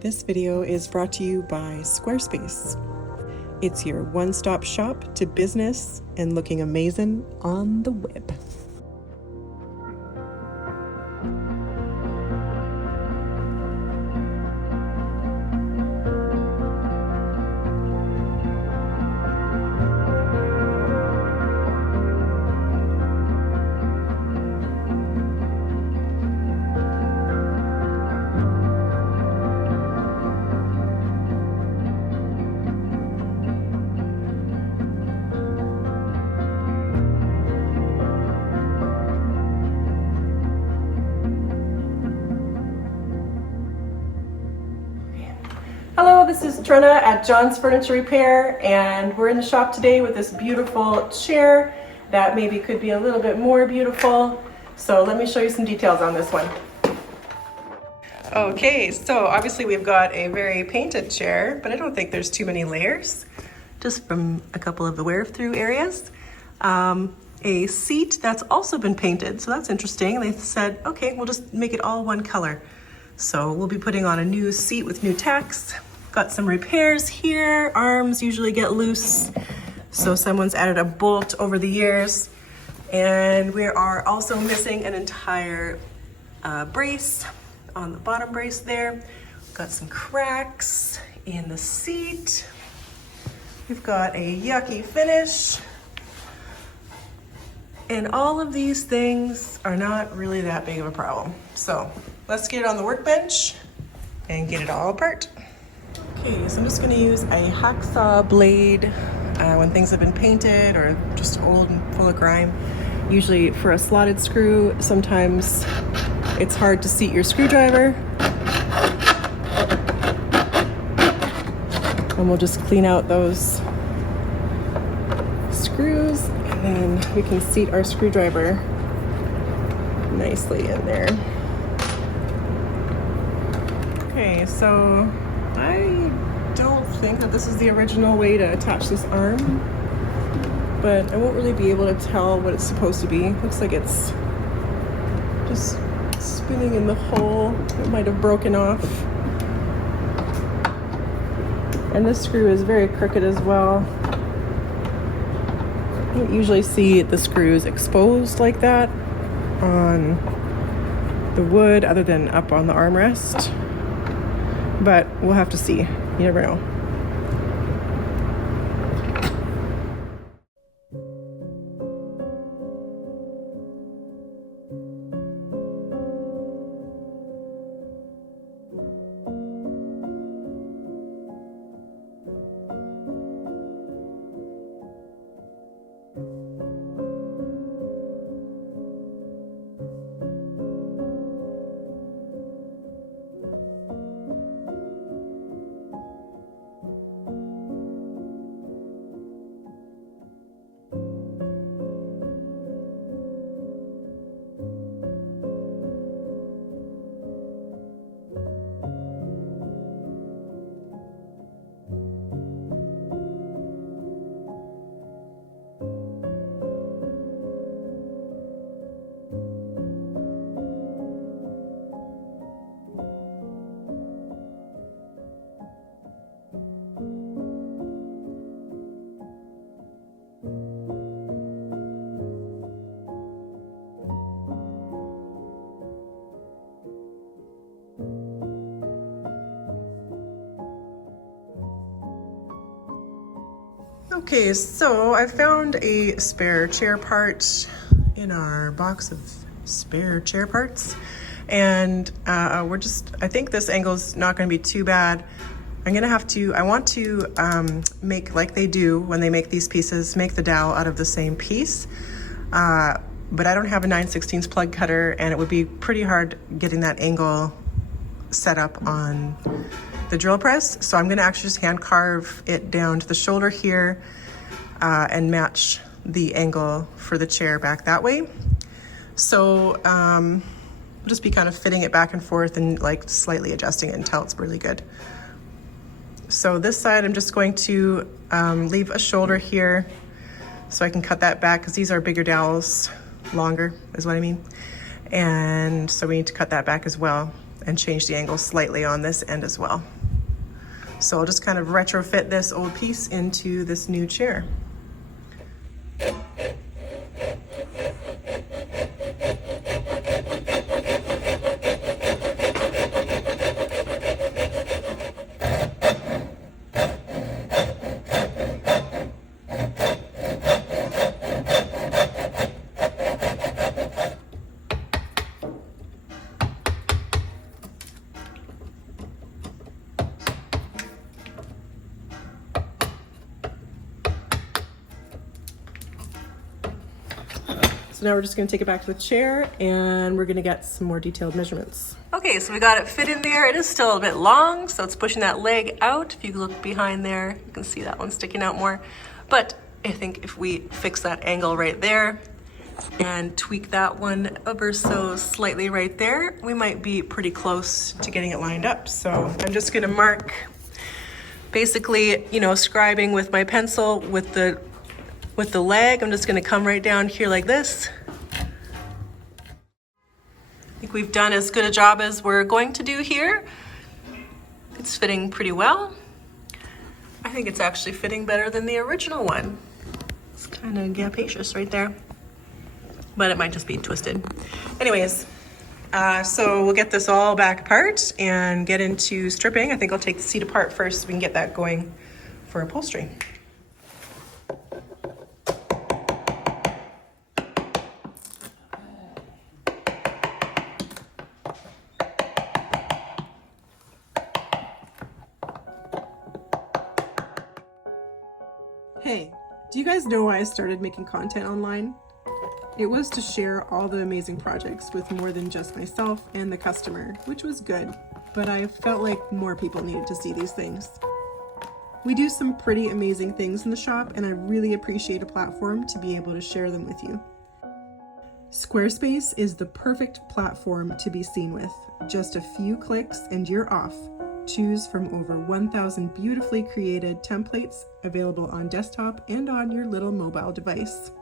This video is brought to you by Squarespace. It's your one-stop shop to business and looking amazing on the web. Hello, this is Trena at John's Furniture Repair, and we're in the shop today with this beautiful chair that maybe could be a little bit more beautiful. So let me show you some details on this one. Okay, so obviously we've got a very painted chair, but I don't think there's too many layers, just from a couple of the wear-through areas. A seat that's also been painted, so that's interesting. They said, okay, we'll just make it all one color. So we'll be putting on a new seat with new tacks. Got some repairs here. Arms usually get loose, so someone's added a bolt over the years. And we are also missing an entire brace on the bottom brace there. Got some cracks in the seat. We've got a yucky finish. And all of these things are not really that big of a problem. So let's get it on the workbench and get it all apart. Okay, so I'm just gonna use a hacksaw blade when things have been painted or just old and full of grime. Usually for a slotted screw, sometimes it's hard to seat your screwdriver. And we'll just clean out those screws and then we can seat our screwdriver nicely in there. Okay, so I don't think that this is the original way to attach this arm, but I won't really be able to tell what it's supposed to be. Looks like it's just spinning in the hole. It might have broken off. And this screw is very crooked as well. I don't usually see the screws exposed like that on the wood other than up on the armrest. But we'll have to see. You never know. Okay, so I found a spare chair part in our box of spare chair parts, and I think this angle's not going to be too bad. I want to make like they do when they make these pieces, make the dowel out of the same piece, but I don't have a 9/16 plug cutter, and it would be pretty hard getting that angle set up on the drill press. So I'm gonna actually just hand carve it down to the shoulder here and match the angle for the chair back that way. So we'll just be kind of fitting it back and forth and like slightly adjusting it until it's really good. So this side, I'm just going to leave a shoulder here so I can cut that back because these are bigger dowels, longer is what I mean. And so we need to cut that back as well. and change the angle slightly on this end as well. So I'll just kind of retrofit this old piece into this new chair. So now we're just gonna take it back to the chair and we're gonna get some more detailed measurements. Okay, so we got it fit in there. It is still a bit long, so it's pushing that leg out. If you look behind there, you can see that one sticking out more. But I think if we fix that angle right there and tweak that one ever so slightly right there, we might be pretty close to getting it lined up. So I'm just gonna mark, basically, you know, scribing with my pencil with the leg. I'm just gonna come right down here like this. I think we've done as good a job as we're going to do here. It's fitting pretty well. I think it's actually fitting better than the original one. It's kind of gapacious right there, but it might just be twisted. Anyways, so we'll get this all back apart and get into stripping. I think I'll take the seat apart first so we can get that going for upholstery. Hey, do you guys know why I started making content online? It was to share all the amazing projects with more than just myself and the customer, which was good, but I felt like more people needed to see these things. We do some pretty amazing things in the shop, and I really appreciate a platform to be able to share them with you. Squarespace is the perfect platform to be seen with. Just a few clicks and you're off. Choose from over 1,000 beautifully created templates available on desktop and on your little mobile device.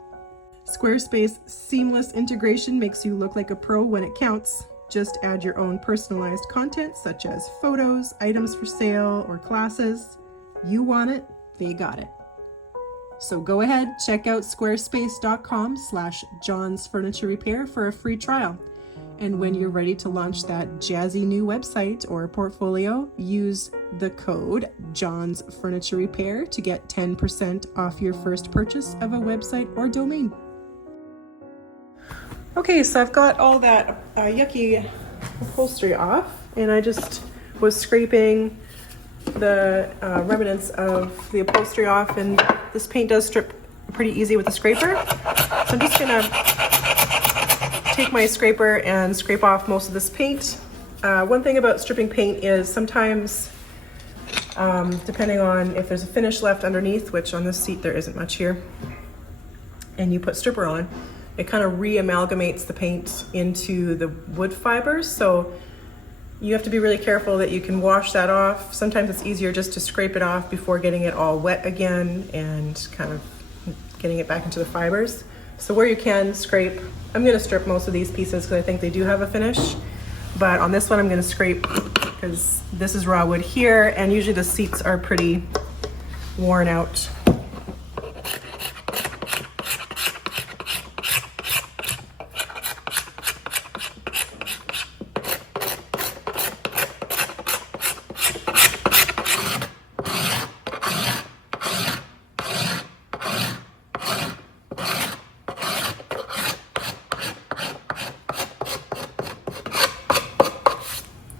Squarespace seamless integration makes you look like a pro when it counts. Just add your own personalized content such as photos, items for sale, or classes. You want it, they got it. So go ahead, check out squarespace.com/John's Furniture Repair for a free trial. And when you're ready to launch that jazzy new website or portfolio, use the code John's Furniture Repair to get 10% off your first purchase of a website or domain. Okay, so I've got all that yucky upholstery off, and I just was scraping the remnants of the upholstery off, and this paint does strip pretty easy with the scraper. So I'm just gonna take my scraper and scrape off most of this paint. One thing about stripping paint is sometimes, depending on if there's a finish left underneath, which on this seat there isn't much here, and you put stripper on, it kind of re-amalgamates the paint into the wood fibers. So you have to be really careful that you can wash that off. Sometimes it's easier just to scrape it off before getting it all wet again and kind of getting it back into the fibers. So where you can scrape, I'm gonna strip most of these pieces because I think they do have a finish. But on this one, I'm gonna scrape because this is raw wood here, and usually the seats are pretty worn out.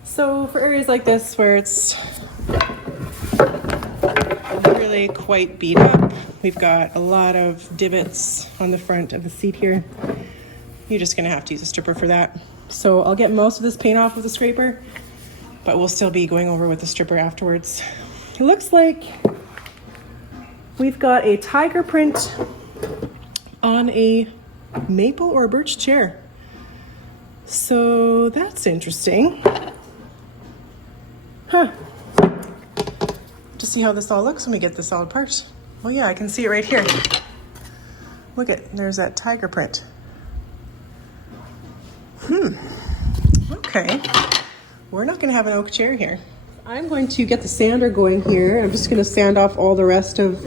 So for areas like this where it's really quite beat up, we've got a lot of divots on the front of the seat here. You're just gonna have to use a stripper for that. So I'll get most of this paint off with the scraper, but we'll still be going over with the stripper afterwards. It looks like we've got a tiger print on a maple or birch chair. So that's interesting. Huh. Just see how this all looks when we get this all apart. Well, yeah, I can see it right here. Look at, there's that tiger print. Okay. we're not gonna have an oak chair here. I'm going to get the sander going here. I'm just gonna sand off all the rest of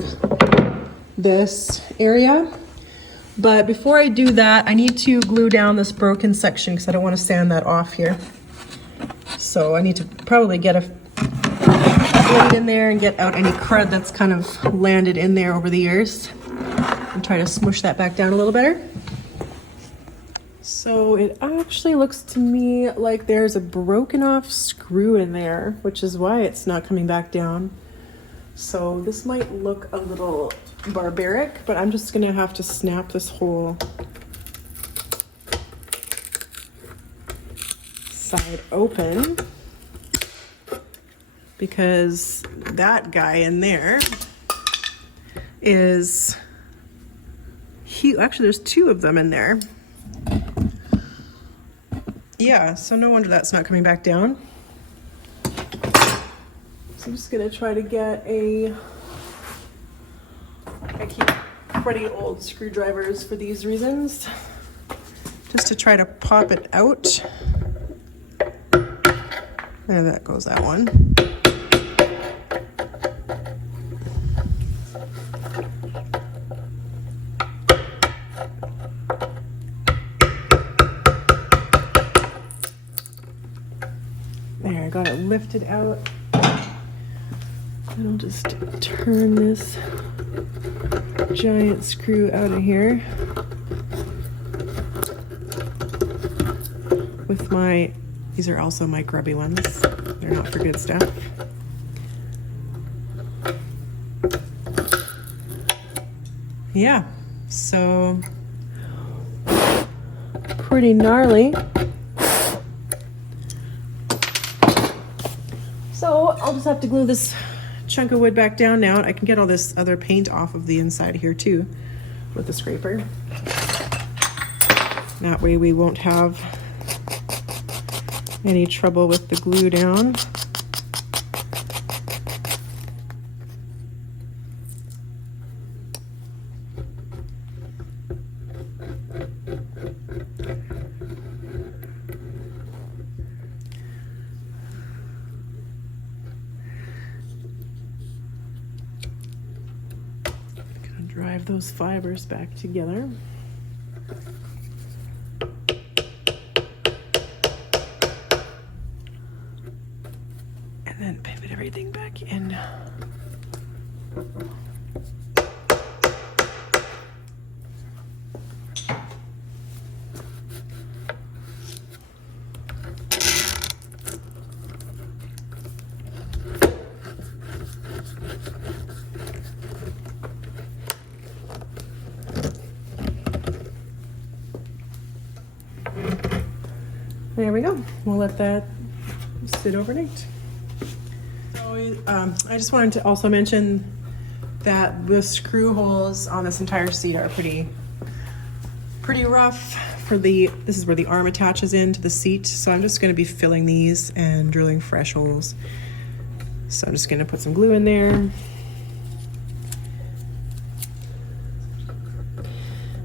this area. But before I do that, I need to glue down this broken section because I don't want to sand that off here. So I need to probably get a blade in there and get out any crud that's kind of landed in there over the years and try to smush that back down a little better. So it actually looks to me like there's a broken off screw in there, which is why it's not coming back down. So this might look a little barbaric, but I'm just gonna have to snap this whole side open because that guy in there is huge. Actually, there's two of them in there. Yeah, so no wonder that's not coming back down. So I'm just gonna try to get I keep pretty old screwdrivers for these reasons, just to try to pop it out. There, that goes that one. There, I got it lifted out. And I'll just turn this giant screw out of here with my, these are also my grubby ones. They're not for good stuff. Yeah, so pretty gnarly. So I'll just have to glue this chunk of wood back down now. I can get all this other paint off of the inside here too with the scraper. That way we won't have any trouble with the glue down. Drive those fibers back together. And then pivot everything back in. There we go. We'll let that sit overnight. So, I just wanted to also mention that the screw holes on this entire seat are pretty rough. This is where the arm attaches into the seat. So I'm just going to be filling these and drilling fresh holes. So I'm just going to put some glue in there.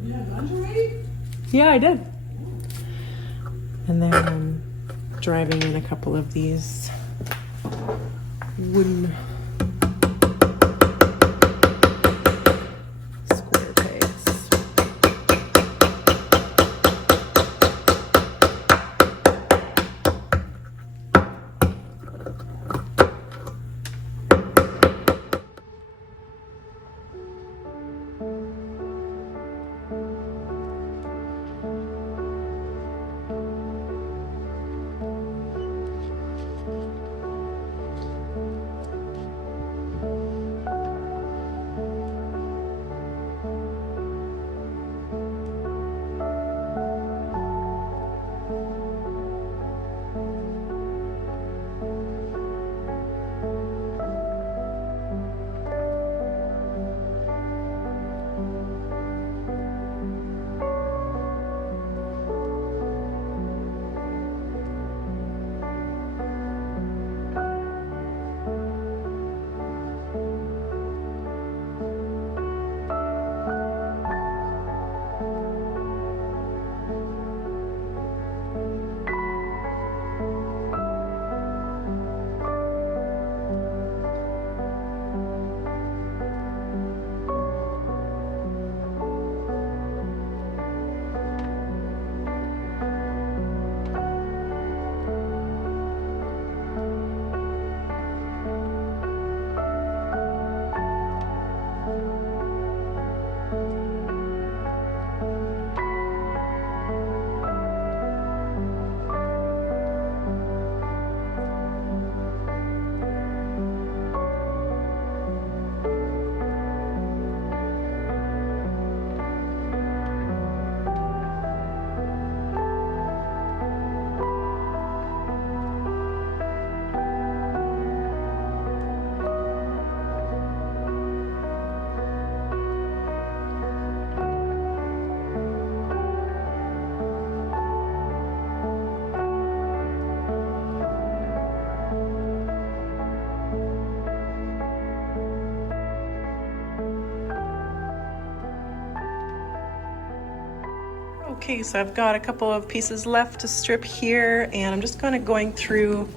You have lunch already? Yeah, I did. And then I'm driving in a couple of these wooden square pegs. Okay, so I've got a couple of pieces left to strip here, and I'm just going through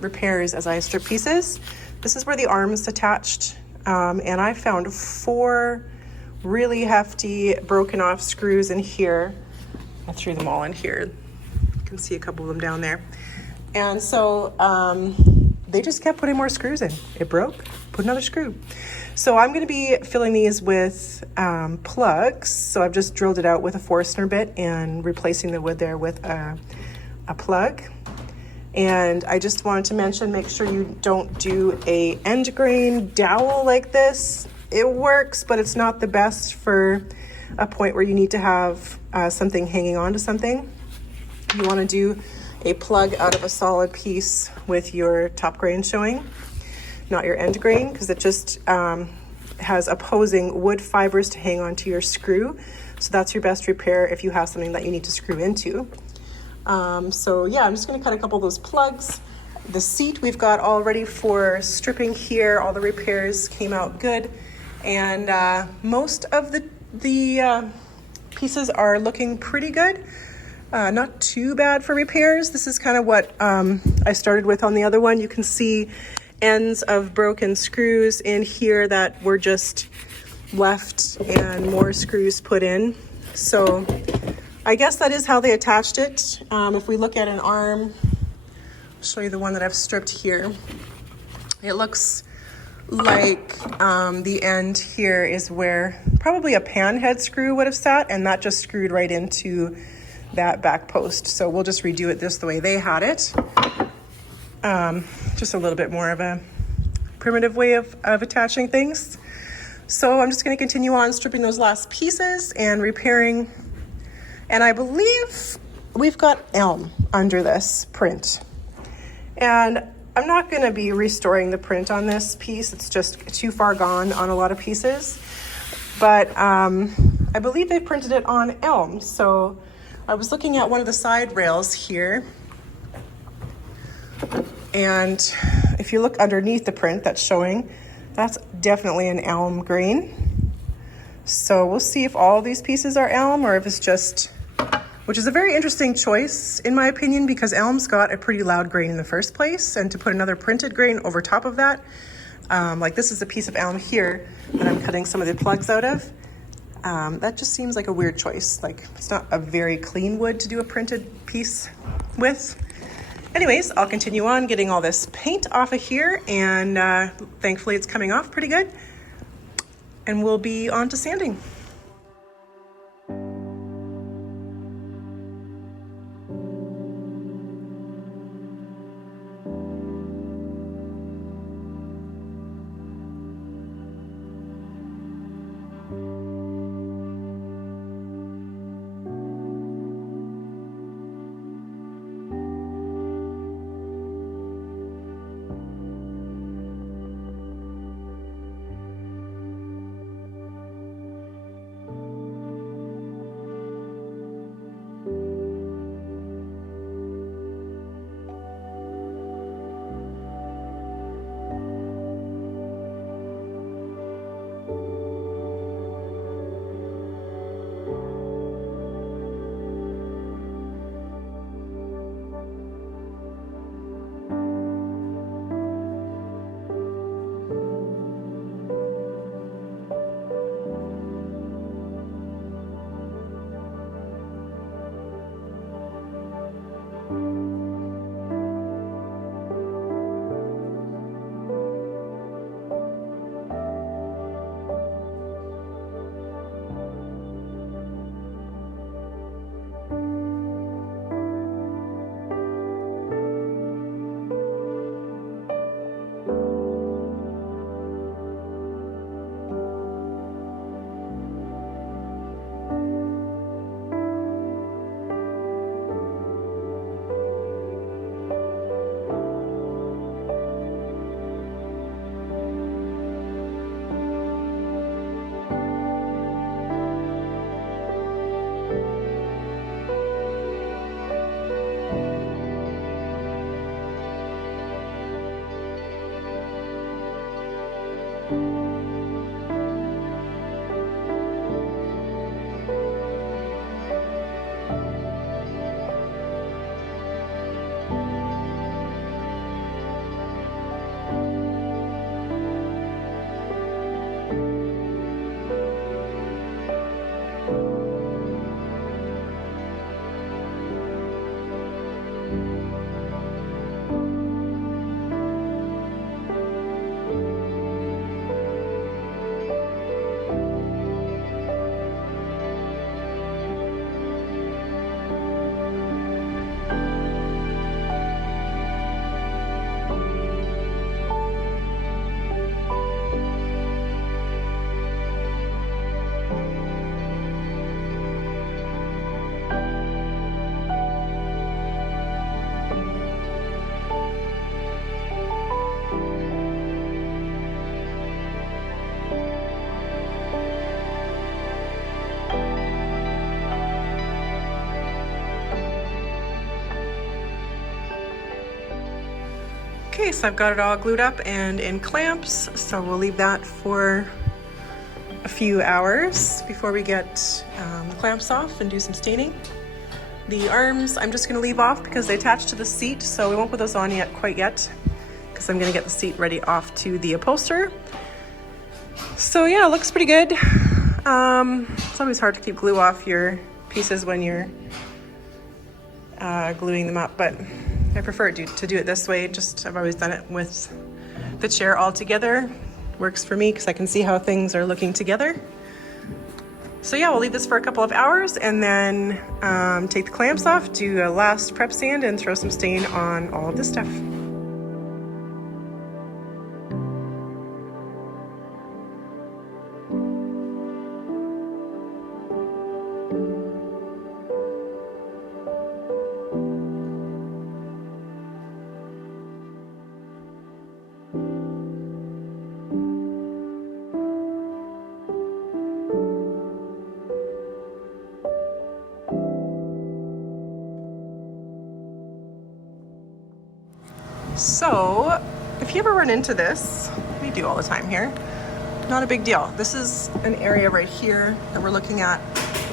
repairs as I strip pieces. This is where the arm's attached, and I found 4 really hefty broken off screws in here. I threw them all in here. You can see a couple of them down there. And so they just kept putting more screws in. It broke, put another screw. So I'm gonna be filling these with plugs. So I've just drilled it out with a Forstner bit and replacing the wood there with a plug. And I just wanted to mention, make sure you don't do a end grain dowel like this. It works, but it's not the best for a point where you need to have something hanging on to something. You wanna do a plug out of a solid piece with your top grain showing, not your end grain, because it just has opposing wood fibers to hang onto your screw. So that's your best repair if you have something that you need to screw into. So yeah, I'm just gonna cut a couple of those plugs. The seat we've got all ready for stripping here. All the repairs came out good. And most of the pieces are looking pretty good. Not too bad for repairs. This is kind of what I started with on the other one. You can see ends of broken screws in here that were just left and more screws put in. So I guess that is how they attached it. If we look at an arm, I'll show you the one that I've stripped here. It looks like the end here is where probably a pan head screw would have sat, and that just screwed right into that back post. So we'll just redo it just the way they had it. Just a little bit more of a primitive way of attaching things. So I'm just going to continue on stripping those last pieces and repairing. And I believe we've got elm under this print. And I'm not going to be restoring the print on this piece. It's just too far gone on a lot of pieces. But I believe they printed it on elm. So I was looking at one of the side rails here. And if you look underneath the print that's showing, that's definitely an elm grain. So we'll see if all these pieces are elm or if it's just, which is a very interesting choice in my opinion, because elm's got a pretty loud grain in the first place, and to put another printed grain over top of that, like this is a piece of elm here that I'm cutting some of the plugs out of. That just seems like a weird choice. Like it's not a very clean wood to do a printed piece with. Anyways, I'll continue on getting all this paint off of here, and thankfully it's coming off pretty good. And we'll be on to sanding. Okay, so I've got it all glued up and in clamps, so we'll leave that for a few hours before we get the clamps off and do some staining. The arms I'm just going to leave off because they attach to the seat, so we won't put those on yet, quite yet, because I'm going to get the seat ready off to the upholsterer. So yeah, it looks pretty good. It's always hard to keep glue off your pieces when you're gluing them up, but I prefer to do it this way. I've always done it with the chair all together. Works for me because I can see how things are looking together. So yeah, we'll leave this for a couple of hours and then take the clamps off, do a last prep sand, and throw some stain on all of this stuff. So if you ever run into this, we do all the time here, not a big deal. This is an area right here that we're looking at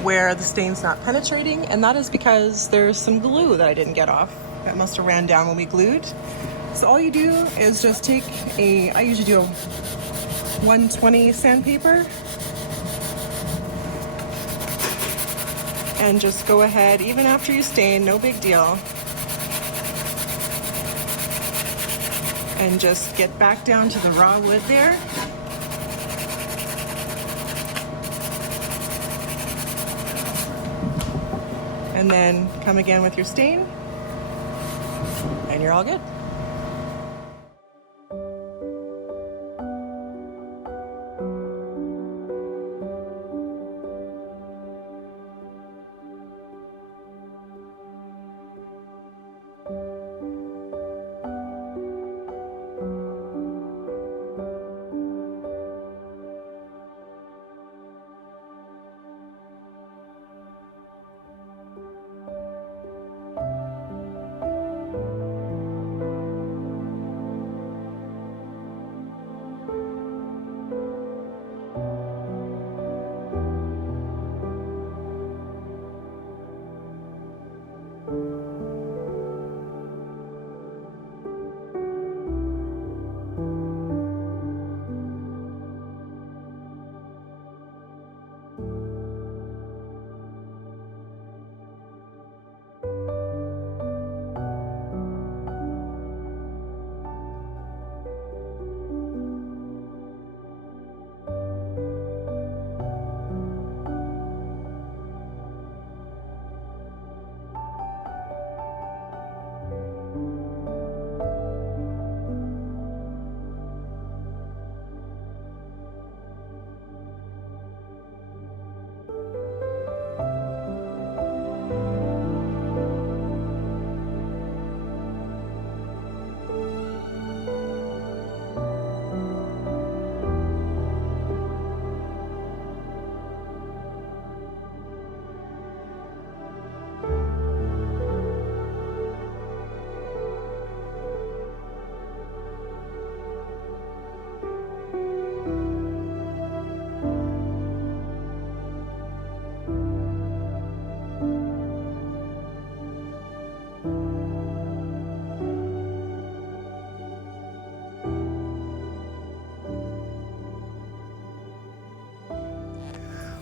where the stain's not penetrating, and that is because there's some glue that I didn't get off that must have ran down when we glued. So all you do is just take I usually do a 120 sandpaper, and just go ahead, even after you stain, no big deal, and just get back down to the raw wood there. And then come again with your stain, and you're all good.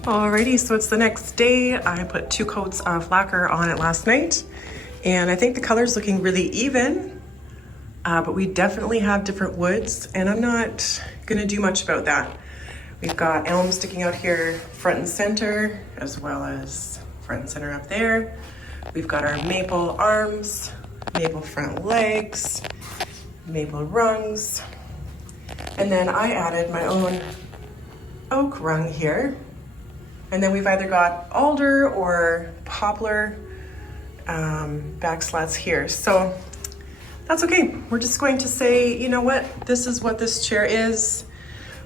Alrighty, so it's the next day. I put 2 coats of lacquer on it last night, and I think the color's looking really even, but we definitely have different woods, and I'm not gonna do much about that. We've got elm sticking out here front and center, as well as front and center up there. We've got our maple arms, maple front legs, maple rungs, and then I added my own oak rung here. And then we've either got alder or poplar back slats here. So that's okay. We're just going to say, you know what, this is what this chair is.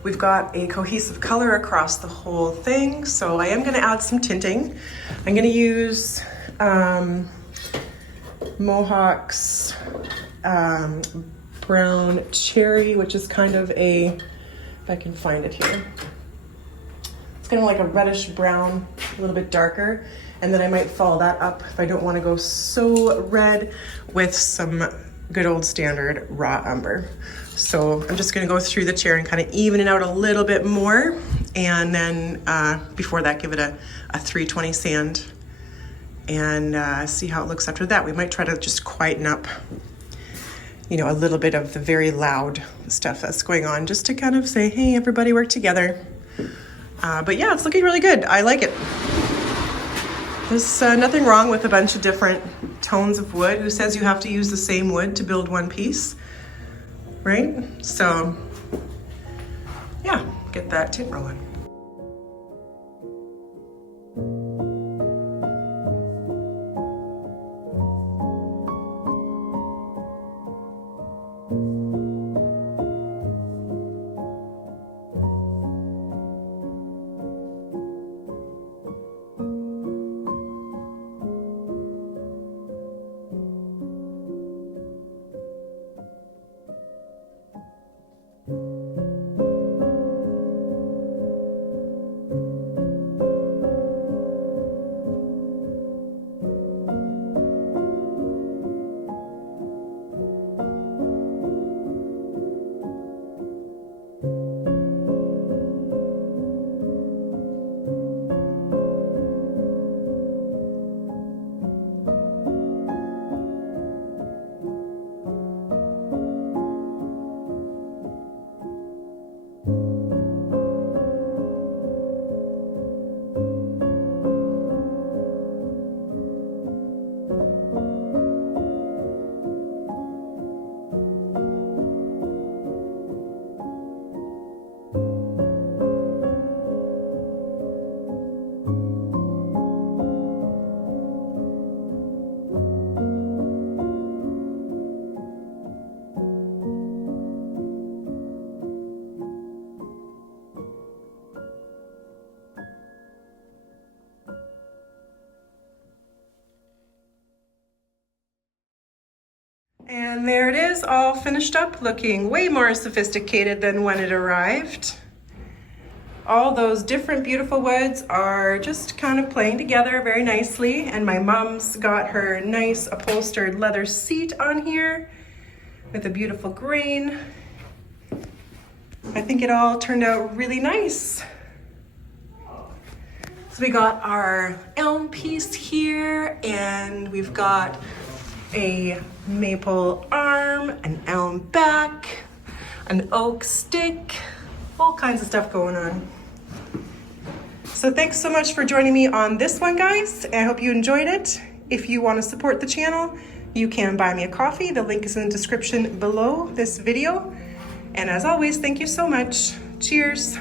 We've got a cohesive color across the whole thing. So I am gonna add some tinting. I'm gonna use Mohawk's brown cherry, which is kind of a, if I can find it here, it's kind of like a reddish brown, a little bit darker. And then I might follow that up if I don't want to go so red with some good old standard raw umber. So I'm just going to go through the chair and kind of even it out a little bit more. And then before that, give it a 320 sand and see how it looks after that. We might try to just quieten up, you know, a little bit of the very loud stuff that's going on, just to kind of say, hey, everybody work together. But yeah, it's looking really good. I like it. There's nothing wrong with a bunch of different tones of wood. Who says you have to use the same wood to build one piece, right? So yeah, get that tint rolling. And there it is, all finished up, looking way more sophisticated than when it arrived. All those different beautiful woods are just kind of playing together very nicely, and my mom's got her nice upholstered leather seat on here with a beautiful grain. I think it all turned out really nice. So we got our elm piece here, and we've got a maple arm, an elm back, an oak stick, all kinds of stuff going on. So thanks so much for joining me on this one, guys. I hope you enjoyed it. If you want to support the channel, you can buy me a coffee. The link is in the description below this video. And as always, thank you so much. Cheers.